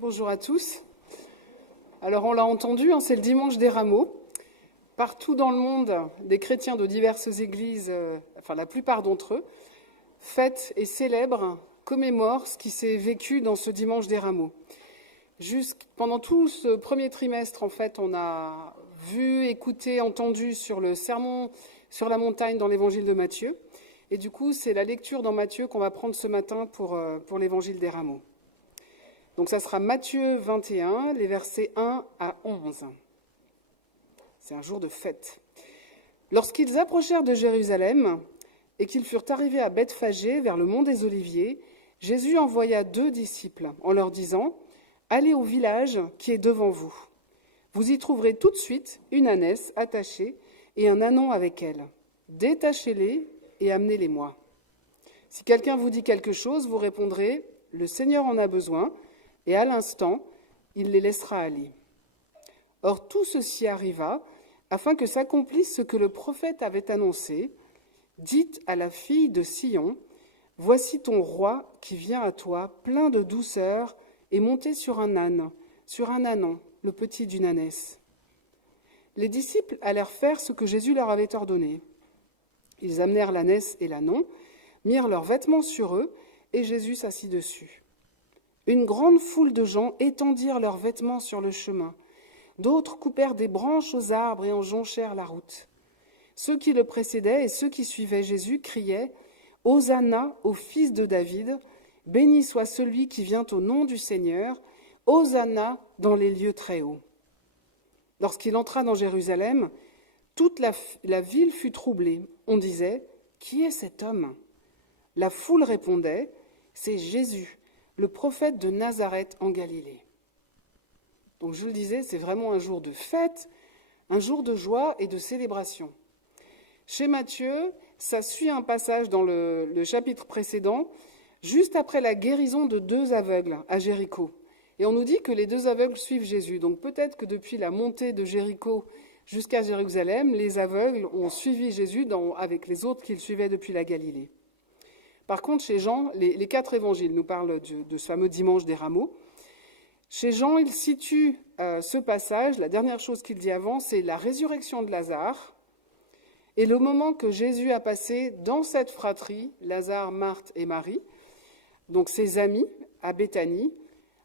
Bonjour à tous. Alors on l'a entendu, c'est le dimanche des rameaux. Partout dans le monde, des chrétiens de diverses églises, la plupart d'entre eux, fêtent et célèbrent, commémorent ce qui s'est vécu dans ce dimanche des rameaux. Pendant tout ce premier trimestre, en fait, on a vu, écouté, entendu sur le sermon sur la montagne dans l'évangile de Matthieu. Et du coup, c'est la lecture dans Matthieu qu'on va prendre ce matin pour l'évangile des rameaux. Donc ça sera Matthieu 21, les versets 1 à 11. C'est un jour de fête. Lorsqu'ils approchèrent de Jérusalem et qu'ils furent arrivés à Bethphagée, vers le mont des Oliviers, Jésus envoya 2 disciples en leur disant « Allez au village qui est devant vous. Vous y trouverez tout de suite une ânesse attachée et un ânon avec elle. Détachez-les et amenez-les-moi. Si quelqu'un vous dit quelque chose, vous répondrez « Le Seigneur en a besoin », et à l'instant, il les laissera aller. Or tout ceci arriva afin que s'accomplisse ce que le prophète avait annoncé. Dites à la fille de Sion, voici ton roi qui vient à toi, plein de douceur, et monté sur un âne, sur un ânon, le petit d'une ânesse. Les disciples allèrent faire ce que Jésus leur avait ordonné. Ils amenèrent l'ânesse et l'ânon, mirent leurs vêtements sur eux, et Jésus s'assit dessus. Une grande foule de gens étendirent leurs vêtements sur le chemin. D'autres coupèrent des branches aux arbres et en jonchèrent la route. Ceux qui le précédaient et ceux qui suivaient Jésus criaient « Hosanna au fils de David, béni soit celui qui vient au nom du Seigneur, Hosanna dans les lieux très hauts. » Lorsqu'il entra dans Jérusalem, toute la ville fut troublée. On disait « Qui est cet homme ?» La foule répondait « C'est Jésus, le prophète de Nazareth en Galilée. » Donc je le disais, c'est vraiment un jour de fête, un jour de joie et de célébration. Chez Matthieu, ça suit un passage dans le chapitre précédent, juste après la guérison de 2 aveugles à Jéricho. Et on nous dit que les 2 aveugles suivent Jésus. Donc peut-être que depuis la montée de Jéricho jusqu'à Jérusalem, les aveugles ont suivi Jésus avec les autres qu'ils suivaient depuis la Galilée. Par contre, chez Jean, les 4 évangiles nous parlent de ce fameux dimanche des rameaux. Chez Jean, il situe ce passage, la dernière chose qu'il dit avant, c'est la résurrection de Lazare et le moment que Jésus a passé dans cette fratrie, Lazare, Marthe et Marie, donc ses amis à Béthanie,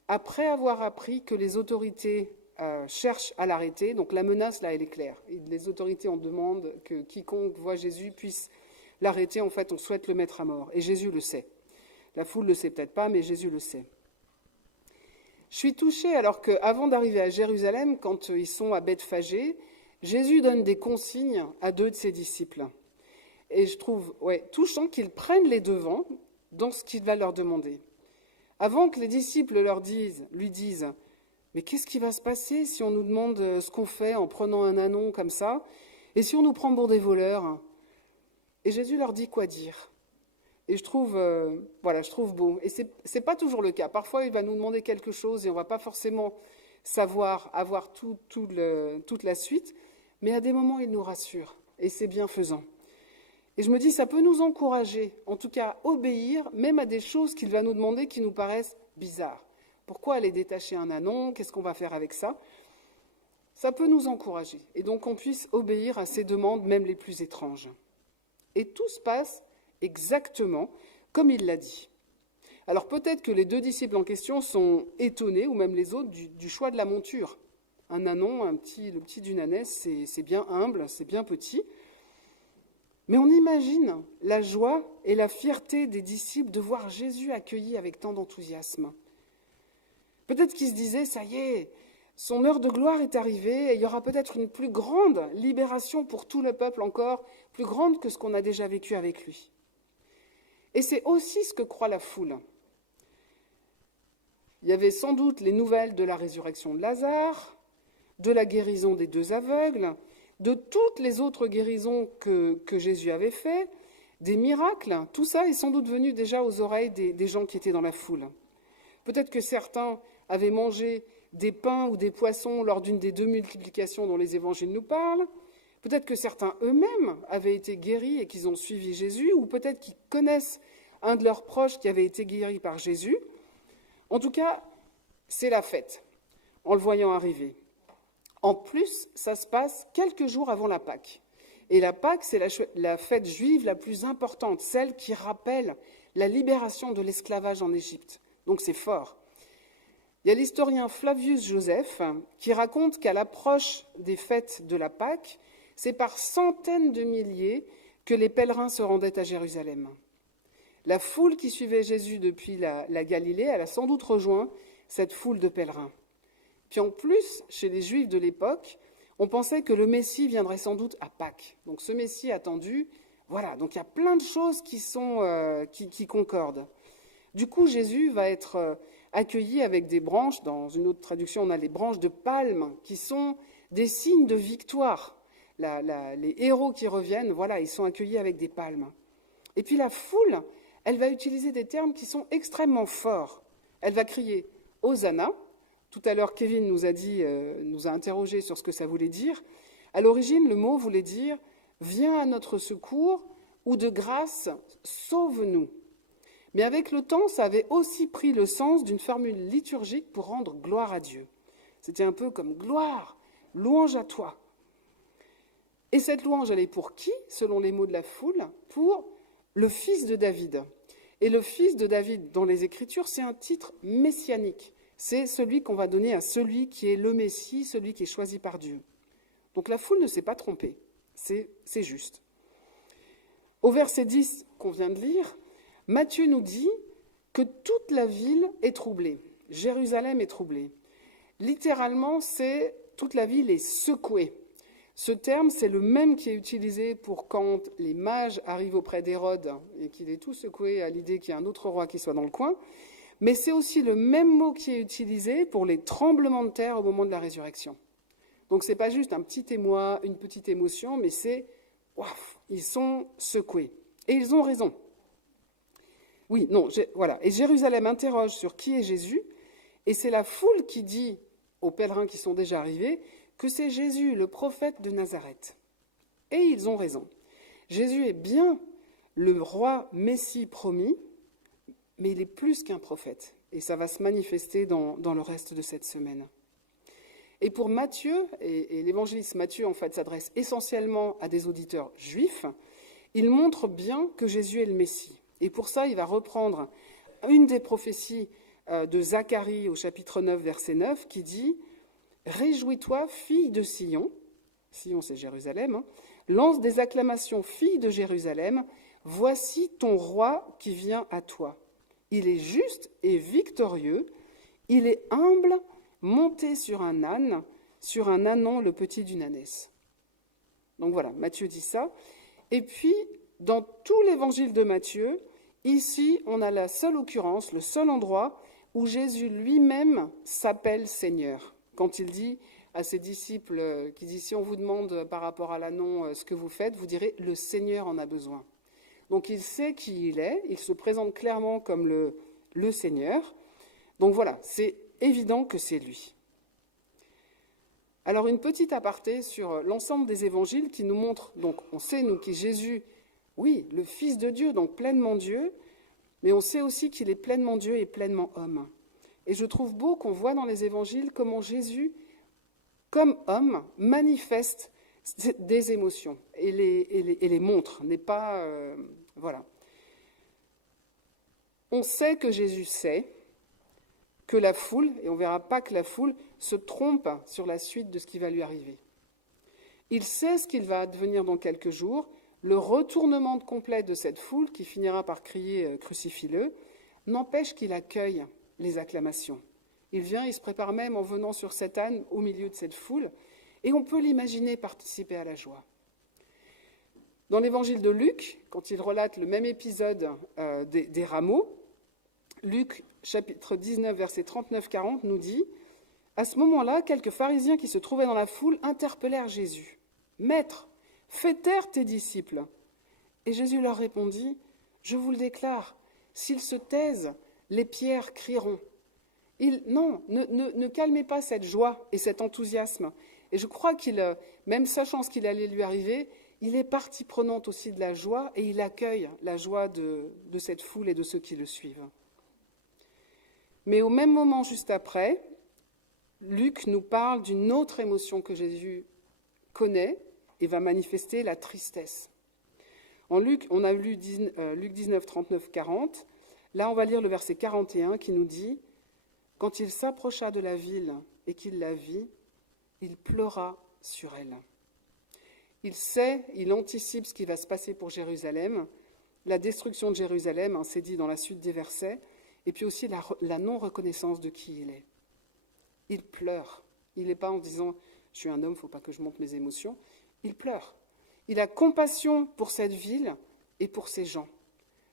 après avoir appris que les autorités cherchent à l'arrêter. Donc la menace, là, elle est claire. Les autorités en demandent que quiconque voit Jésus puisse l'arrêter. En fait, on souhaite le mettre à mort. Et Jésus le sait. La foule ne le sait peut-être pas, mais Jésus le sait. Je suis touchée alors qu'avant d'arriver à Jérusalem, quand ils sont à Bethphagée, Jésus donne des consignes à 2 de ses disciples. Et je trouve touchant qu'ils prennent les devants dans ce qu'il va leur demander. Avant que les disciples lui disent « Mais qu'est-ce qui va se passer si on nous demande ce qu'on fait en prenant un ânon comme ça, et si on nous prend pour des voleurs ?» Et Jésus leur dit quoi dire. Et je trouve beau. Et c'est pas toujours le cas. Parfois, il va nous demander quelque chose et on va pas forcément savoir avoir toute la suite. Mais à des moments, il nous rassure. Et c'est bienfaisant. Et je me dis, ça peut nous encourager, en tout cas obéir, même à des choses qu'il va nous demander qui nous paraissent bizarres. Pourquoi aller détacher un ânon? Qu'est-ce qu'on va faire avec ça? Ça peut nous encourager. Et donc, qu'on puisse obéir à ces demandes, même les plus étranges. Et tout se passe exactement comme il l'a dit. Alors peut-être que les 2 disciples en question sont étonnés, ou même les autres, du choix de la monture. Un ânon, le petit d'une ânesse, c'est bien humble, c'est bien petit. Mais on imagine la joie et la fierté des disciples de voir Jésus accueilli avec tant d'enthousiasme. Peut-être qu'ils se disaient, ça y est, son heure de gloire est arrivée, et il y aura peut-être une plus grande libération pour tout le peuple encore, plus grande que ce qu'on a déjà vécu avec lui. Et c'est aussi ce que croit la foule. Il y avait sans doute les nouvelles de la résurrection de Lazare, de la guérison des 2 aveugles, de toutes les autres guérisons que Jésus avait fait, des miracles. Tout ça est sans doute venu déjà aux oreilles des gens qui étaient dans la foule. Peut-être que certains avaient mangé des pains ou des poissons lors d'une des 2 multiplications dont les évangiles nous parlent. Peut-être que certains eux-mêmes avaient été guéris et qu'ils ont suivi Jésus, ou peut-être qu'ils connaissent un de leurs proches qui avait été guéri par Jésus. En tout cas, c'est la fête, en le voyant arriver. En plus, ça se passe quelques jours avant la Pâque. Et la Pâque, c'est la fête juive la plus importante, celle qui rappelle la libération de l'esclavage en Égypte. Donc c'est fort. Il y a l'historien Flavius Joseph qui raconte qu'à l'approche des fêtes de la Pâque, c'est par centaines de milliers que les pèlerins se rendaient à Jérusalem. La foule qui suivait Jésus depuis la Galilée, elle a sans doute rejoint cette foule de pèlerins. Puis en plus, chez les Juifs de l'époque, on pensait que le Messie viendrait sans doute à Pâques. Donc ce Messie attendu, voilà, donc il y a plein de choses qui concordent. Du coup, Jésus va être accueilli avec des branches, dans une autre traduction, on a les branches de palme, qui sont des signes de victoire. Les héros qui reviennent, voilà, ils sont accueillis avec des palmes. Et puis la foule, elle va utiliser des termes qui sont extrêmement forts. Elle va crier « Hosanna ». Tout à l'heure, Kevin nous a interrogé sur ce que ça voulait dire. À l'origine, le mot voulait dire « Viens à notre secours » ou « de grâce, sauve-nous ». Mais avec le temps, ça avait aussi pris le sens d'une formule liturgique pour rendre gloire à Dieu. C'était un peu comme « gloire, louange à toi ». Et cette louange, elle est pour qui, selon les mots de la foule? Pour le fils de David. Et le fils de David, dans les Écritures, c'est un titre messianique. C'est celui qu'on va donner à celui qui est le Messie, celui qui est choisi par Dieu. Donc la foule ne s'est pas trompée, c'est juste. Au verset 10 qu'on vient de lire, Matthieu nous dit que toute la ville est troublée, Jérusalem est troublée. Littéralement, c'est toute la ville est secouée. Ce terme, c'est le même qui est utilisé pour quand les mages arrivent auprès d'Hérode et qu'il est tout secoué à l'idée qu'il y a un autre roi qui soit dans le coin. Mais c'est aussi le même mot qui est utilisé pour les tremblements de terre au moment de la résurrection. Donc ce n'est pas juste un petit émoi, une petite émotion, mais c'est « waf », ils sont secoués. Et ils ont raison. Oui, non, voilà. Et Jérusalem interroge sur qui est Jésus, et c'est la foule qui dit aux pèlerins qui sont déjà arrivés que c'est Jésus, le prophète de Nazareth. Et ils ont raison. Jésus est bien le roi Messie promis, mais il est plus qu'un prophète, et ça va se manifester dans le reste de cette semaine. Et pour Matthieu, et l'évangéliste Matthieu en fait s'adresse essentiellement à des auditeurs juifs, il montre bien que Jésus est le Messie. Et pour ça, il va reprendre une des prophéties de Zacharie au chapitre 9, verset 9, qui dit « Réjouis-toi, fille de Sion », Sion c'est Jérusalem, lance des acclamations, fille de Jérusalem, voici ton roi qui vient à toi. Il est juste et victorieux, il est humble, monté sur un âne, sur un ânon, le petit d'une ânesse. Donc voilà, Matthieu dit ça. Et puis, dans tout l'évangile de Matthieu, ici, on a la seule occurrence, le seul endroit où Jésus lui-même s'appelle Seigneur. Quand il dit à ses disciples, qui dit, si on vous demande par rapport à l'ânon ce que vous faites, vous direz, le Seigneur en a besoin. Donc il sait qui il est, il se présente clairement comme le Seigneur. Donc voilà, c'est évident que c'est lui. Alors une petite aparté sur l'ensemble des évangiles qui nous montre, donc on sait nous qui Jésus, oui, le Fils de Dieu, donc pleinement Dieu, mais on sait aussi qu'il est pleinement Dieu et pleinement homme. Et je trouve beau qu'on voit dans les évangiles comment Jésus, comme homme, manifeste des émotions et les montre, n'est pas... voilà. On sait que Jésus sait que la foule, et on ne verra pas que la foule, se trompe sur la suite de ce qui va lui arriver. Il sait ce qu'il va advenir dans quelques jours, le retournement complet de cette foule qui finira par crier « crucifie-le » n'empêche qu'il accueille les acclamations. Il vient, il se prépare même en venant sur cet âne au milieu de cette foule, et on peut l'imaginer participer à la joie. Dans l'évangile de Luc, quand il relate le même épisode des rameaux, Luc, chapitre 19, versets 39-40, nous dit « À ce moment-là, quelques pharisiens qui se trouvaient dans la foule interpellèrent Jésus. « Maître, fais taire tes disciples. » Et Jésus leur répondit « Je vous le déclare, s'ils se taisent, les pierres crieront. » Non, ne calmez pas cette joie et cet enthousiasme. Et je crois qu'il, même sachant ce qu'il allait lui arriver, il est partie prenante aussi de la joie et il accueille la joie de cette foule et de ceux qui le suivent. Mais au même moment, juste après, Luc nous parle d'une autre émotion que Jésus connaît et va manifester, la tristesse. En Luc, on a lu Luc 19, 39, 40. Là, on va lire le verset 41 qui nous dit « Quand il s'approcha de la ville et qu'il la vit, il pleura sur elle. » Il anticipe ce qui va se passer pour Jérusalem, la destruction de Jérusalem, c'est dit dans la suite des versets, et puis aussi la non-reconnaissance de qui il est. Il pleure. Il n'est pas en disant « je suis un homme, il ne faut pas que je montre mes émotions ». Il pleure. Il a compassion pour cette ville et pour ses gens.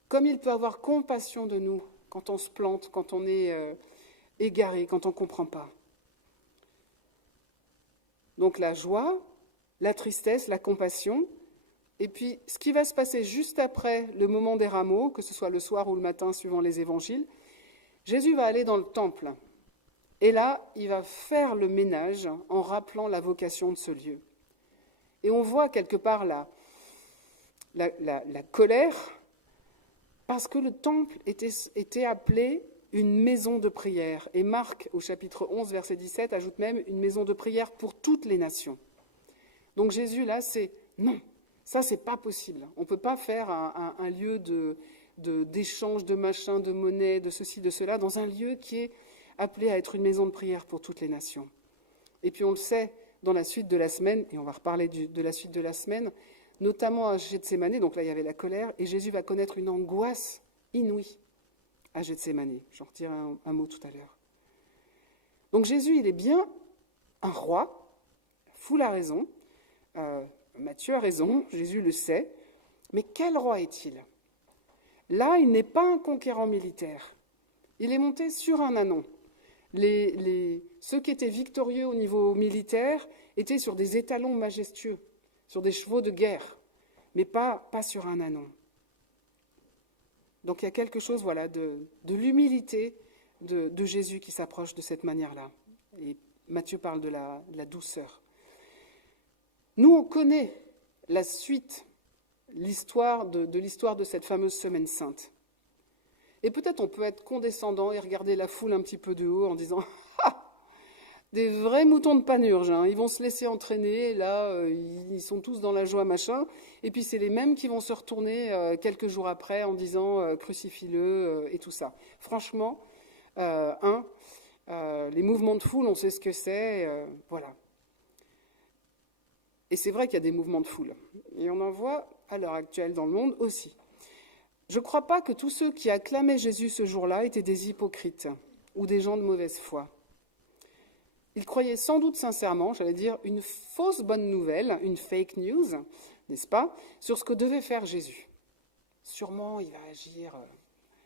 Comme il peut avoir compassion de nous quand on se plante, quand on est égaré, quand on ne comprend pas. Donc la joie, la tristesse, la compassion. Et puis ce qui va se passer juste après le moment des rameaux, que ce soit le soir ou le matin suivant les évangiles, Jésus va aller dans le temple. Et là, il va faire le ménage en rappelant la vocation de ce lieu. Et on voit quelque part la colère, parce que le temple était appelé une maison de prière. Et Marc, au chapitre 11, verset 17, ajoute même une maison de prière pour toutes les nations. Donc Jésus, là, c'est non, ça, c'est pas possible. On ne peut pas faire un lieu d'échange de machin, de monnaie, de ceci, de cela, dans un lieu qui est appelé à être une maison de prière pour toutes les nations. Et puis on le sait dans la suite de la semaine, et on va reparler de la suite de la semaine, notamment à Gethsémanée, donc là il y avait la colère, et Jésus va connaître une angoisse inouïe à Gethsémanée. J'en retire un mot tout à l'heure. Donc Jésus, il est bien un roi, fou la raison, Matthieu a raison, Jésus le sait, mais quel roi est-il ? Là, il n'est pas un conquérant militaire, il est monté sur un ânon. Ceux qui étaient victorieux au niveau militaire étaient sur des étalons majestueux, sur des chevaux de guerre, mais pas sur un ânon. Donc il y a quelque chose de l'humilité de Jésus qui s'approche de cette manière-là. Et Matthieu parle de la douceur. Nous, on connaît la suite, l'histoire de cette fameuse Semaine Sainte. Et peut-être on peut être condescendant et regarder la foule un petit peu de haut en disant « Ah, des vrais moutons de Panurge, hein, ils vont se laisser entraîner, là, ils sont tous dans la joie, machin. » Et puis c'est les mêmes qui vont se retourner quelques jours après en disant « Crucifie-le » et tout ça. Franchement, les mouvements de foule, on sait ce que c'est, voilà. Et c'est vrai qu'il y a des mouvements de foule. Et on en voit à l'heure actuelle dans le monde aussi. Je ne crois pas que tous ceux qui acclamaient Jésus ce jour-là étaient des hypocrites ou des gens de mauvaise foi. Ils croyaient sans doute sincèrement, j'allais dire, une fausse bonne nouvelle, une fake news, n'est-ce pas, sur ce que devait faire Jésus. Sûrement, il va agir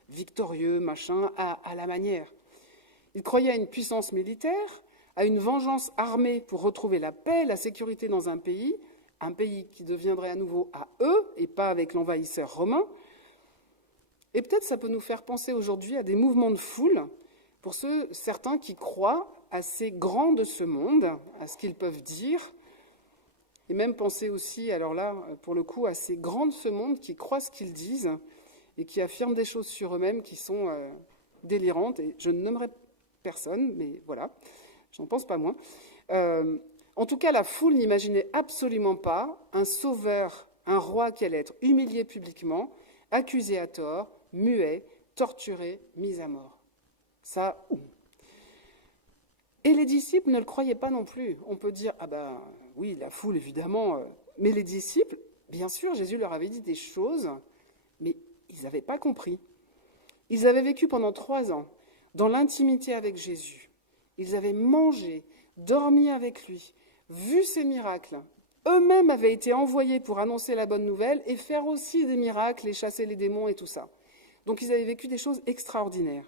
victorieux, machin, à la manière. Ils croyaient à une puissance militaire, à une vengeance armée pour retrouver la paix, la sécurité dans un pays qui deviendrait à nouveau à eux et pas avec l'envahisseur romain. Et peut-être ça peut nous faire penser aujourd'hui à des mouvements de foule pour certains qui croient à ces grands de ce monde, à ce qu'ils peuvent dire, et même penser aussi, alors là, pour le coup, à ces grands de ce monde qui croient ce qu'ils disent et qui affirment des choses sur eux-mêmes qui sont délirantes. Et je ne nommerai personne, mais voilà, j'en pense pas moins. En tout cas, la foule n'imaginait absolument pas un sauveur, un roi qui allait être humilié publiquement, accusé à tort, muet, torturé, mis à mort. Ça, et les disciples ne le croyaient pas non plus. On peut dire, ah ben oui, la foule évidemment, mais les disciples, bien sûr, Jésus leur avait dit des choses, mais ils n'avaient pas compris. Ils avaient vécu pendant 3 ans dans l'intimité avec Jésus. Ils avaient mangé, dormi avec lui, vu ses miracles. Eux-mêmes avaient été envoyés pour annoncer la bonne nouvelle et faire aussi des miracles et chasser les démons et tout ça. Donc ils avaient vécu des choses extraordinaires.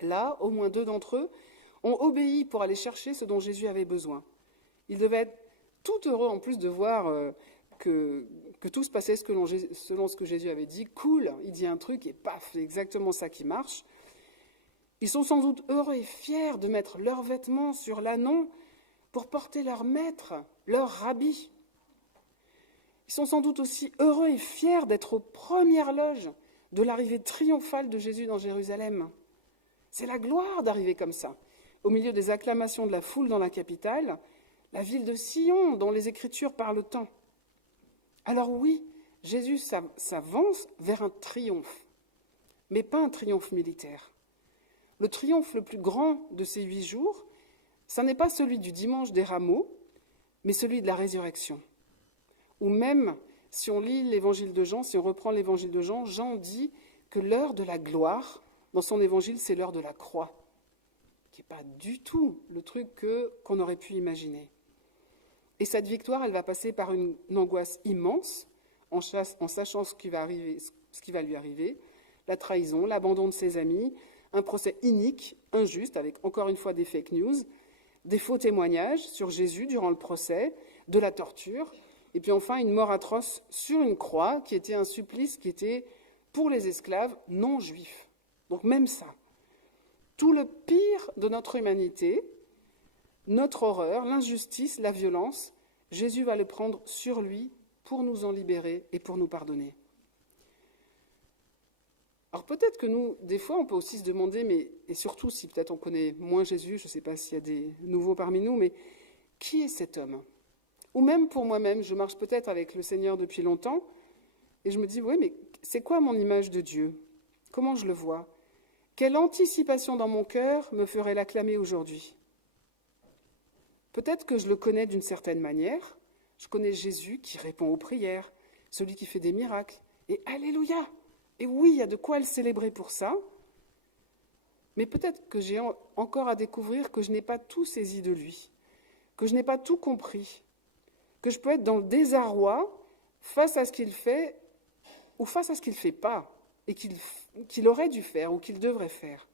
Là, au moins 2 d'entre eux ont obéi pour aller chercher ce dont Jésus avait besoin. Ils devaient être tout heureux en plus de voir que tout se passait selon ce que Jésus avait dit. Cool, il dit un truc et paf, c'est exactement ça qui marche. Ils sont sans doute heureux et fiers de mettre leurs vêtements sur l'ânon pour porter leur maître, leur rabbi. Ils sont sans doute aussi heureux et fiers d'être aux premières loges de l'arrivée triomphale de Jésus dans Jérusalem. C'est la gloire d'arriver comme ça, au milieu des acclamations de la foule dans la capitale, la ville de Sion, dont les Écritures parlent tant. Alors oui, Jésus s'avance vers un triomphe, mais pas un triomphe militaire. Le triomphe le plus grand de ces 8 jours, ça n'est pas celui du dimanche des rameaux, mais celui de la résurrection. Ou même, si on lit l'évangile de Jean, si on reprend l'évangile de Jean, Jean dit que l'heure de la gloire, dans son évangile, c'est l'heure de la croix, qui n'est pas du tout le truc qu'on aurait pu imaginer. Et cette victoire, elle va passer par une angoisse immense, en sachant ce qui va lui arriver, la trahison, l'abandon de ses amis, un procès inique, injuste, avec encore une fois des fake news, des faux témoignages sur Jésus durant le procès, de la torture, et puis enfin une mort atroce sur une croix, qui était un supplice qui était pour les esclaves non juifs. Donc même ça, tout le pire de notre humanité, notre horreur, l'injustice, la violence, Jésus va le prendre sur lui pour nous en libérer et pour nous pardonner. Alors peut-être que nous, des fois, on peut aussi se demander, mais, et surtout si peut-être on connaît moins Jésus, je ne sais pas s'il y a des nouveaux parmi nous, mais qui est cet homme ? Ou même pour moi-même, je marche peut-être avec le Seigneur depuis longtemps, et je me dis, oui, mais c'est quoi mon image de Dieu ? Comment je le vois ? Quelle anticipation dans mon cœur me ferait l'acclamer aujourd'hui ? Peut-être que je le connais d'une certaine manière. Je connais Jésus qui répond aux prières, celui qui fait des miracles. Et alléluia ! Et oui, il y a de quoi le célébrer pour ça. Mais peut-être que j'ai encore à découvrir que je n'ai pas tout saisi de lui, que je n'ai pas tout compris, que je peux être dans le désarroi face à ce qu'il fait ou face à ce qu'il ne fait pas et qu'il aurait dû faire ou qu'il devrait faire.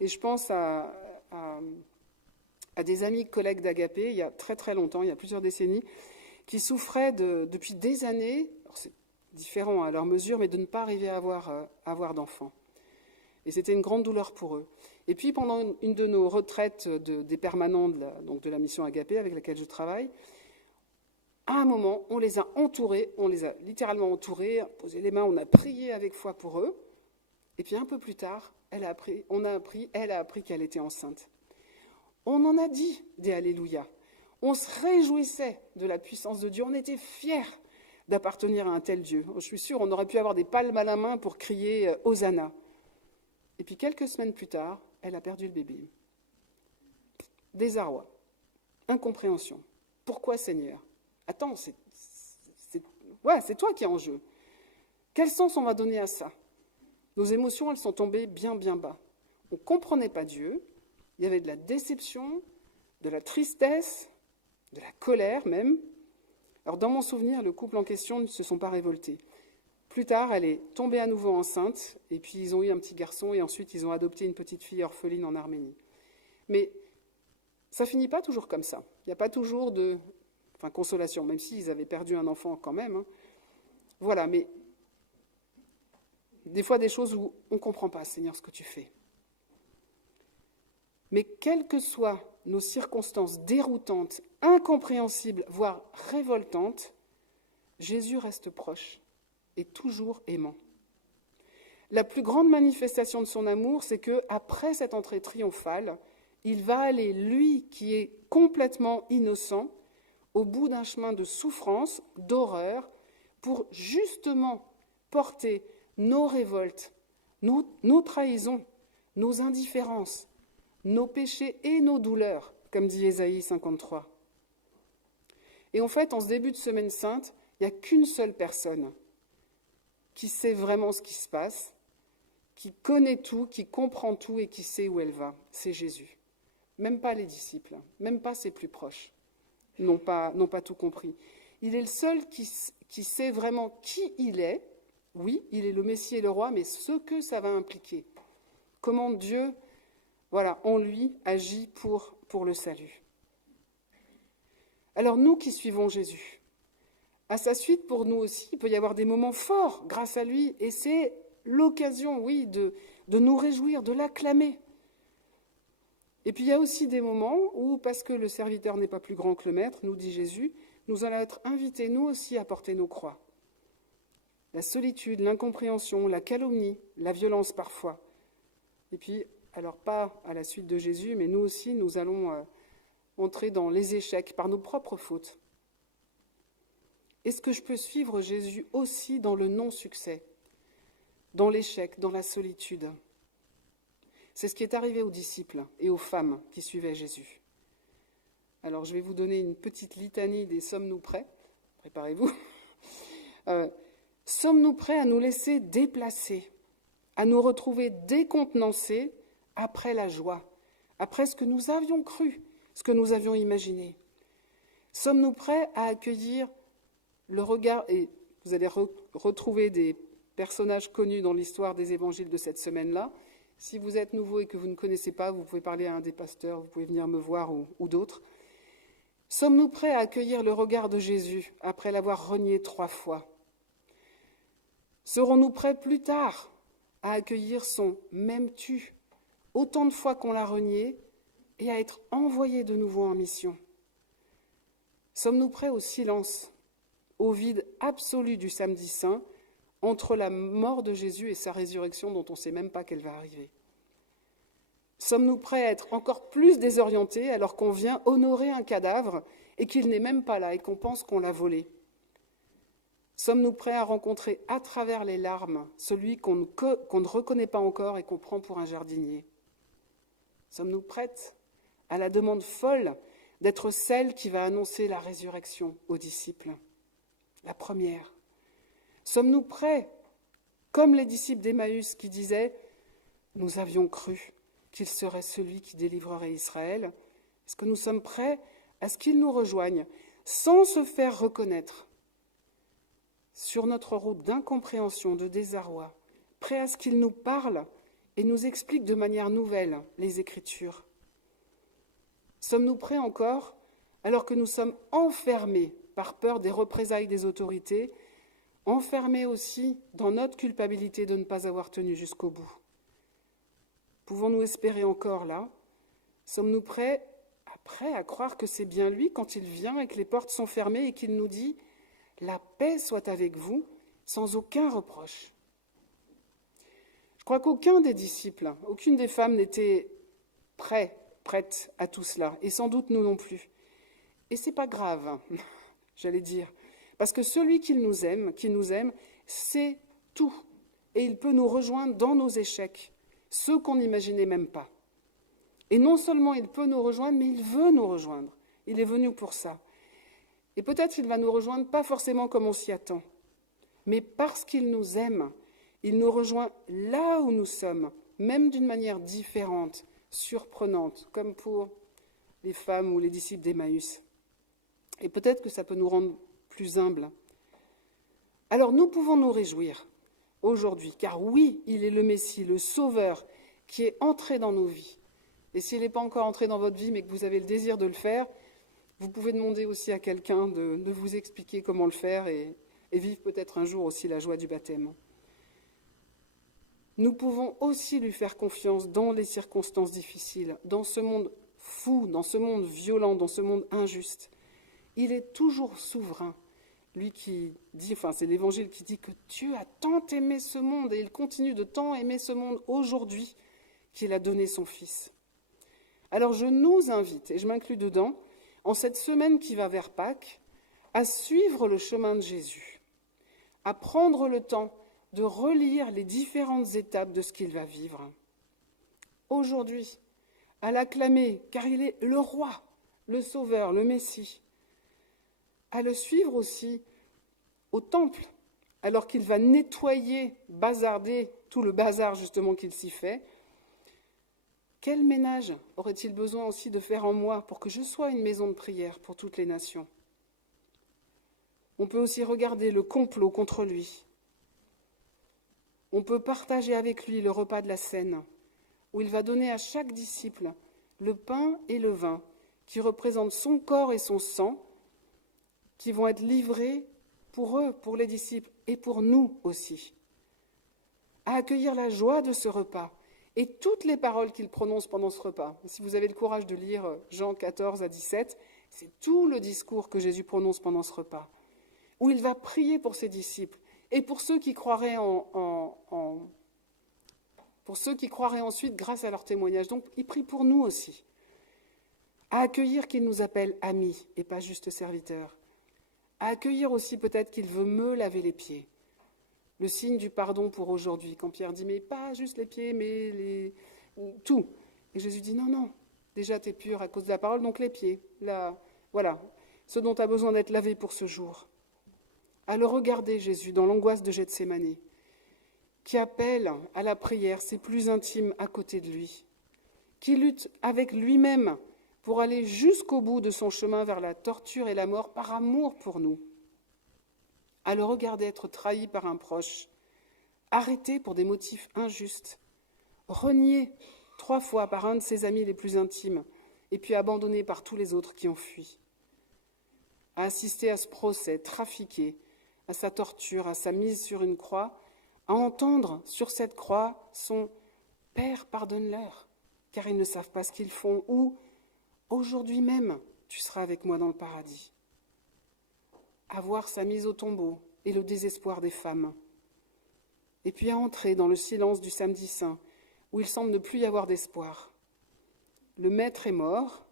Et je pense à des amis collègues d'Agapé, il y a très très longtemps, il y a plusieurs décennies, qui souffraient depuis des années, alors c'est différent à leur mesure, mais de ne pas arriver à avoir d'enfants. Et c'était une grande douleur pour eux. Et puis pendant une de nos retraites des permanents de la mission Agapé avec laquelle je travaille, à un moment, on les a entourés, on les a littéralement entourés, posé les mains, on a prié avec foi pour eux. Et puis un peu plus tard, elle a appris qu'elle était enceinte. On en a dit des alléluia. On se réjouissait de la puissance de Dieu. On était fiers d'appartenir à un tel Dieu. Je suis sûre, on aurait pu avoir des palmes à la main pour crier « Hosanna ». Et puis quelques semaines plus tard, elle a perdu le bébé. Désarroi, incompréhension. Pourquoi, Seigneur ? Attends, c'est toi qui es en jeu. Quel sens on va donner à ça ? Nos émotions, elles sont tombées bien, bien bas. On ne comprenait pas Dieu. Il y avait de la déception, de la tristesse, de la colère même. Alors dans mon souvenir, le couple en question ne se sont pas révoltés. Plus tard, elle est tombée à nouveau enceinte, et puis ils ont eu un petit garçon, et ensuite ils ont adopté une petite fille orpheline en Arménie. Mais ça finit pas toujours comme ça. Il n'y a pas toujours de consolation, même s'ils avaient perdu un enfant quand même. Hein. Voilà, mais des fois des choses où on ne comprend pas, Seigneur, ce que tu fais. Mais quelles que soient nos circonstances déroutantes, incompréhensibles, voire révoltantes, Jésus reste proche et toujours aimant. La plus grande manifestation de son amour, c'est qu'après cette entrée triomphale, il va aller, lui qui est complètement innocent, au bout d'un chemin de souffrance, d'horreur, pour justement porter nos révoltes, nos trahisons, nos indifférences, nos péchés et nos douleurs, comme dit Ésaïe 53. Et en fait, en ce début de Semaine Sainte, il n'y a qu'une seule personne qui sait vraiment ce qui se passe, qui connaît tout, qui comprend tout et qui sait où elle va. C'est Jésus. Même pas les disciples, même pas ses plus proches n'ont pas tout compris. Il est le seul qui sait vraiment qui il est. Oui, il est le Messie et le roi, mais ce que ça va impliquer. Comment Dieu, en lui, agit pour le salut. Alors nous qui suivons Jésus, à sa suite, pour nous aussi, il peut y avoir des moments forts grâce à lui, et c'est l'occasion, oui, de nous réjouir, de l'acclamer. Et puis il y a aussi des moments où, parce que le serviteur n'est pas plus grand que le maître, nous dit Jésus, nous allons être invités, nous aussi, à porter nos croix. La solitude, l'incompréhension, la calomnie, la violence parfois. Et puis, alors pas à la suite de Jésus, mais nous aussi, nous allons entrer dans les échecs par nos propres fautes. Est-ce que je peux suivre Jésus aussi dans le non-succès, dans l'échec, dans la solitude? C'est ce qui est arrivé aux disciples et aux femmes qui suivaient Jésus. Alors, je vais vous donner une petite litanie des « sommes-nous prêts ?» Préparez-vous. Sommes-nous prêts à nous laisser déplacer, à nous retrouver décontenancés après la joie, après ce que nous avions cru, ce que nous avions imaginé? Sommes-nous prêts à accueillir le regard, et vous allez retrouver des personnages connus dans l'histoire des évangiles de cette semaine-là. Si vous êtes nouveau et que vous ne connaissez pas, vous pouvez parler à un des pasteurs, vous pouvez venir me voir ou d'autres. Sommes-nous prêts à accueillir le regard de Jésus après l'avoir renié 3 fois? Serons-nous prêts plus tard à accueillir son « m'aimes-tu » autant de fois qu'on l'a renié et à être envoyés de nouveau en mission? Sommes-nous prêts au silence, au vide absolu du samedi saint, entre la mort de Jésus et sa résurrection dont on ne sait même pas qu'elle va arriver? Sommes-nous prêts à être encore plus désorientés alors qu'on vient honorer un cadavre et qu'il n'est même pas là et qu'on pense qu'on l'a volé? Sommes-nous prêts à rencontrer à travers les larmes celui qu'on ne reconnaît pas encore et qu'on prend pour un jardinier? Sommes-nous prêtes à la demande folle d'être celle qui va annoncer la résurrection aux disciples? La première. Sommes-nous prêts, comme les disciples d'Emmaüs qui disaient « Nous avions cru qu'il serait celui qui délivrerait Israël », est-ce que nous sommes prêts à ce qu'il nous rejoigne sans se faire reconnaître sur notre route d'incompréhension, de désarroi, prêts à ce qu'il nous parle et nous explique de manière nouvelle les Écritures? Sommes-nous prêts encore, alors que nous sommes enfermés par peur des représailles des autorités, enfermés aussi dans notre culpabilité de ne pas avoir tenu jusqu'au bout? Pouvons-nous espérer encore là? Sommes-nous prêts après à croire que c'est bien lui quand il vient et que les portes sont fermées et qu'il nous dit « La paix soit avec vous » sans aucun reproche? Je crois qu'aucun des disciples, aucune des femmes n'était prête à tout cela, et sans doute nous non plus. Et c'est pas grave, j'allais dire, parce que celui qui nous aime, sait tout, et il peut nous rejoindre dans nos échecs, ceux qu'on n'imaginait même pas. Et non seulement il peut nous rejoindre, mais il veut nous rejoindre. Il est venu pour ça. Et peut-être il va nous rejoindre pas forcément comme on s'y attend, mais parce qu'il nous aime, il nous rejoint là où nous sommes, même d'une manière différente, surprenante, comme pour les femmes ou les disciples d'Emmaüs. Et peut-être que ça peut nous rendre plus humbles. Alors nous pouvons nous réjouir aujourd'hui, car oui, il est le Messie, le Sauveur, qui est entré dans nos vies. Et s'il n'est pas encore entré dans votre vie, mais que vous avez le désir de le faire, vous pouvez demander aussi à quelqu'un de vous expliquer comment le faire et vivre peut-être un jour aussi la joie du baptême. Nous pouvons aussi lui faire confiance dans les circonstances difficiles, dans ce monde fou, dans ce monde violent, dans ce monde injuste. Il est toujours souverain. Lui qui dit, c'est l'Évangile qui dit que Dieu a tant aimé ce monde et il continue de tant aimer ce monde aujourd'hui qu'il a donné son Fils. Alors je nous invite, et je m'inclus dedans, en cette semaine qui va vers Pâques, à suivre le chemin de Jésus, à prendre le temps de relire les différentes étapes de ce qu'il va vivre. Aujourd'hui, à l'acclamer, car il est le roi, le sauveur, le Messie. À le suivre aussi au temple, alors qu'il va nettoyer, bazarder tout le bazar justement qu'il s'y fait. Quel ménage aurait-il besoin aussi de faire en moi pour que je sois une maison de prière pour toutes les nations? On peut aussi regarder le complot contre lui. On peut partager avec lui le repas de la Cène, où il va donner à chaque disciple le pain et le vin, qui représentent son corps et son sang, qui vont être livrés pour eux, pour les disciples, et pour nous aussi. À accueillir la joie de ce repas et toutes les paroles qu'il prononce pendant ce repas. Si vous avez le courage de lire Jean 14 à 17, c'est tout le discours que Jésus prononce pendant ce repas, où il va prier pour ses disciples et pour ceux qui croiraient pour ceux qui croiraient ensuite grâce à leur témoignage. Donc il prie pour nous aussi, à accueillir qu'il nous appelle amis et pas juste serviteurs, à accueillir aussi peut-être qu'il veut me laver les pieds, le signe du pardon pour aujourd'hui, quand Pierre dit mais pas juste les pieds, mais tout. Et Jésus dit non, déjà tu es pur à cause de la parole, donc les pieds, là, voilà, ce dont tu as besoin d'être lavé pour ce jour. À le regarder, Jésus, dans l'angoisse de Gethsémani, qui appelle à la prière ses plus intimes à côté de lui, qui lutte avec lui-même pour aller jusqu'au bout de son chemin vers la torture et la mort par amour pour nous. À le regarder être trahi par un proche, arrêté pour des motifs injustes, renié 3 fois par un de ses amis les plus intimes, et puis abandonné par tous les autres qui ont fui. À assister à ce procès, trafiqué, à sa torture, à sa mise sur une croix, à entendre sur cette croix son « Père, pardonne-leur, car ils ne savent pas ce qu'ils font » ou « Aujourd'hui même, tu seras avec moi dans le paradis ». À voir sa mise au tombeau et le désespoir des femmes. Et puis à entrer dans le silence du samedi saint, où il semble ne plus y avoir d'espoir. Le Maître est mort,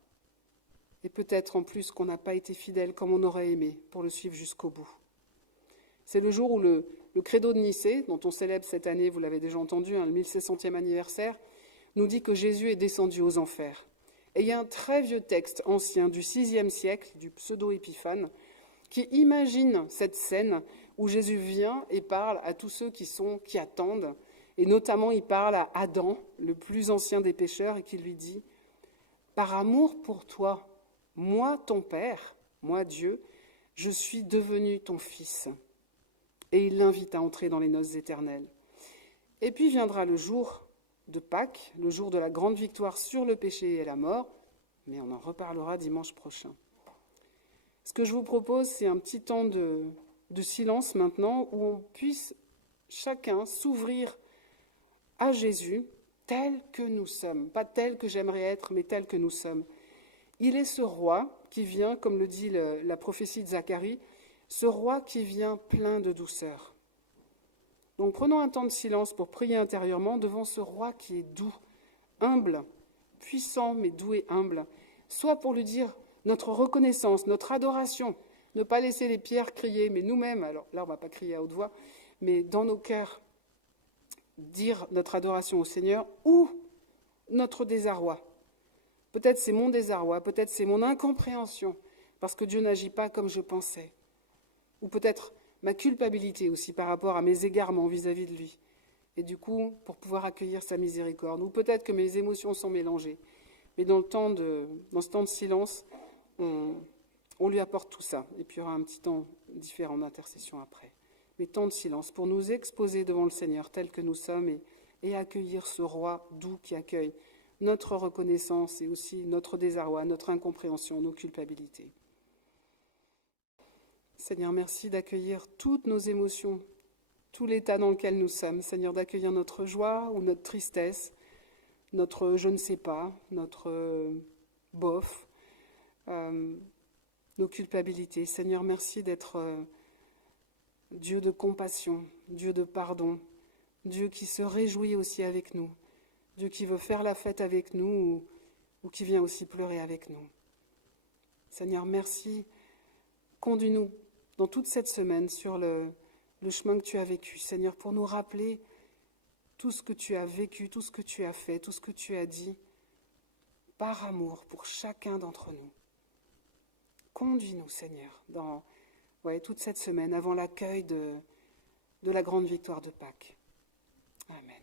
et peut-être en plus qu'on n'a pas été fidèle comme on aurait aimé pour le suivre jusqu'au bout. C'est le jour où le credo de Nicée, dont on célèbre cette année, vous l'avez déjà entendu, le 1700e anniversaire, nous dit que Jésus est descendu aux enfers. Et il y a un très vieux texte ancien du VIe siècle, du pseudo-épiphane, qui imagine cette scène où Jésus vient et parle à tous ceux qui attendent, et notamment il parle à Adam, le plus ancien des pécheurs, et qui lui dit « Par amour pour toi, moi ton Père, moi Dieu, je suis devenu ton Fils. » Et il l'invite à entrer dans les noces éternelles. Et puis viendra le jour de Pâques, le jour de la grande victoire sur le péché et la mort, mais on en reparlera dimanche prochain. Ce que je vous propose, c'est un petit temps de silence maintenant, où on puisse chacun s'ouvrir à Jésus tel que nous sommes. Pas tel que j'aimerais être, mais tel que nous sommes. Il est ce roi qui vient, comme le dit la prophétie de Zacharie, ce roi qui vient plein de douceur. Donc prenons un temps de silence pour prier intérieurement devant ce roi qui est doux, humble, puissant mais doux et humble, soit pour lui dire notre reconnaissance, notre adoration, ne pas laisser les pierres crier, mais nous-mêmes, alors là on ne va pas crier à haute voix, mais dans nos cœurs, dire notre adoration au Seigneur ou notre désarroi. Peut-être c'est mon désarroi, peut-être c'est mon incompréhension, parce que Dieu n'agit pas comme je pensais. Ou peut-être ma culpabilité aussi par rapport à mes égarements vis-à-vis de lui. Et du coup, pour pouvoir accueillir sa miséricorde. Ou peut-être que mes émotions sont mélangées. Mais dans ce temps de silence, on lui apporte tout ça. Et puis il y aura un petit temps différent d'intercession après. Mais temps de silence pour nous exposer devant le Seigneur tel que nous sommes et accueillir ce roi doux qui accueille notre reconnaissance et aussi notre désarroi, notre incompréhension, nos culpabilités. Seigneur, merci d'accueillir toutes nos émotions, tout l'état dans lequel nous sommes. Seigneur, d'accueillir notre joie ou notre tristesse, notre je ne sais pas, notre bof, nos culpabilités. Seigneur, merci d'être Dieu de compassion, Dieu de pardon, Dieu qui se réjouit aussi avec nous, Dieu qui veut faire la fête avec nous ou qui vient aussi pleurer avec nous. Seigneur, merci. Conduis-nous dans toute cette semaine sur le chemin que tu as vécu, Seigneur, pour nous rappeler tout ce que tu as vécu, tout ce que tu as fait, tout ce que tu as dit, par amour pour chacun d'entre nous. Conduis-nous, Seigneur, dans toute cette semaine avant l'accueil de la grande victoire de Pâques. Amen.